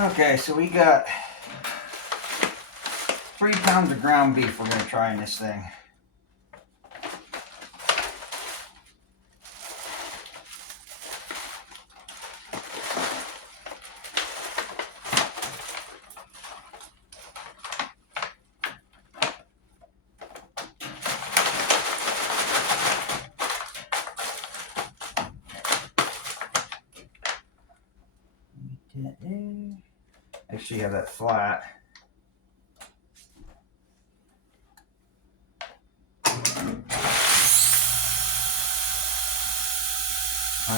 Okay, so we got 3 pounds of ground beef we're going to try in this thing. Make sure you have that flat. I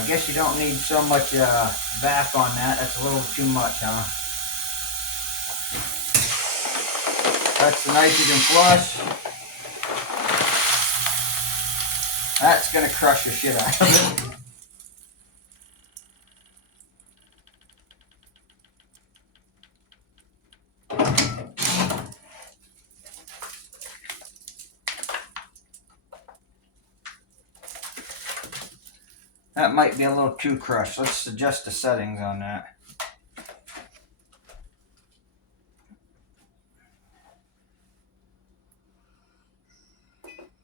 guess you don't need so much vac on that. That's a little too much, huh? That's the nitrogen flush. That's going to crush the shit out of it. That might be a little too crushed. Let's adjust the settings on that.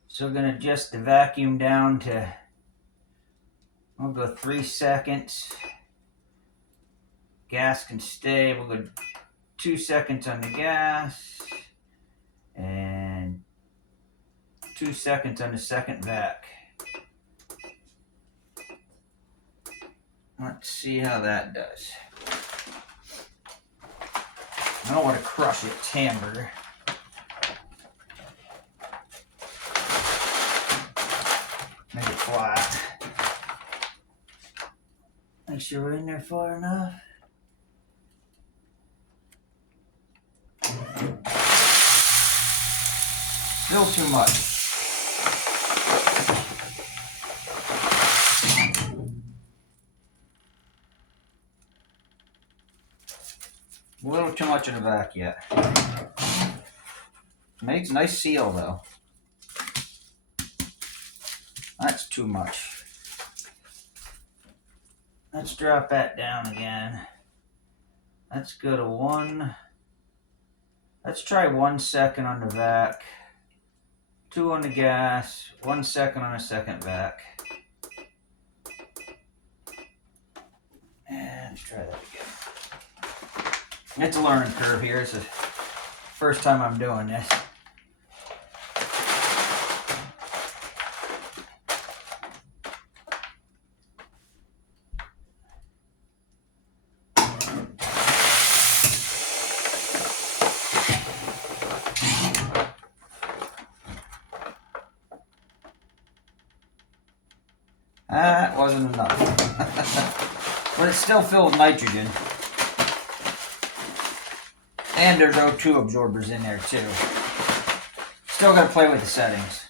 So we're going to adjust the vacuum down to, we'll go 3 seconds. Gas can stay. We'll go 2 seconds on the gas. And 2 seconds on the second vac. Let's see how that does. I don't want to crush it, it's hamburger. Make it flat. Make sure we're in there far enough. Still too much. A little too much in the back yet. Makes a nice seal though. That's too much. Let's drop that down again. Let's go to 1. Let's try 1 second on the vac. 2 on the gas. 1 second on the second vac. And let's try that again. It's a learning curve here. It's the first time I'm doing this. That wasn't enough. But it's still filled with nitrogen. And there's O2 absorbers in there too. Still got to play with the settings.